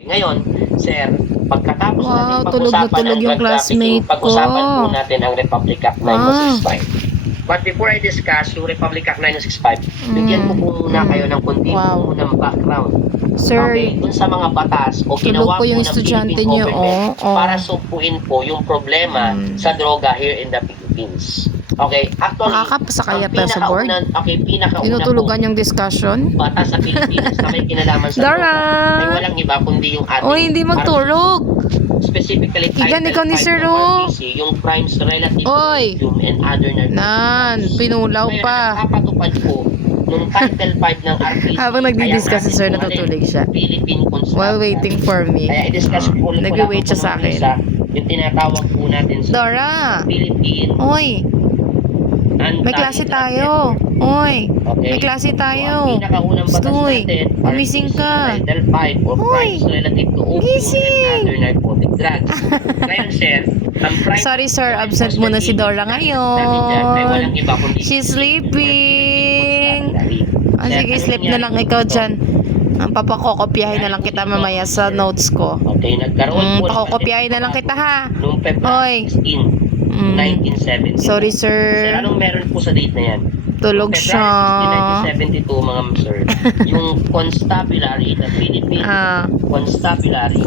Ngayon, sir, pagkatapos Wow, natin tulog na pag-usapan tulog ang yung drug classmate trafficking, pag-usapan ko. po natin ang Republic Act 9165. But before I discuss yung Republic Act 9165, bigyan ko po muna kayo ng konti Wow. po ng background. Sir, Okay, dun sa mga batas o tulog ginawa po po yung ng estudyante Philippine niyo, government oh. para sumpuin po yung problema sa droga here in the Philippines. Okay, actually, Makakapasa kaya ang tayo sa board? pinakauna po Tinutulugan yung discussion. batas sa Pilipinas na may kinalaman sa Dara! droga ay walang iba kundi yung ating Oy, hindi magtulog. specifically Igan ikaw ni Sir, ng oh. RTC, yung crimes relative Oy. to opium and other narcotic Nan, drugs. pinulaw Ngayon, pa. nakapatupad po nung Title 5 ng RTC. Habang nagdi-discuss si Sir, kaya natin natutulog siya. Philippine Constabulary. While waiting for me. Kaya i-discuss ko ulit Nag-wait siya sa akin. yung tinatawag po natin sa Dora! Philippine Oy, may klase tayo. Oy, Okay. may klase So, tayo. ang pinakaunang batas Stoy, natin, gumising RTC ka. Title 5 or Hoy, crimes relative to opium gising. and other narcotic drugs. Ngayon, sir, ang crime Sorry sir, absent muna si Dora natin dyan ay ngayon. walang iba kundi She's sleeping. Ah, Sir, sige, anong sleep na nangyari lang po ikaw dito? dyan. Ang papakokopyahin na lang kita mamaya sa notes ko. Okay, nagkaroon po ng Pakokopyahin na lang kita ha. noong Hoy. February 16, 1970. Sorry Sir, sir. anong meron po sa date na yan? Tulog February 16, siya. 1972, mga sir. Yung constabulary, the Philippine Ah, Constabulary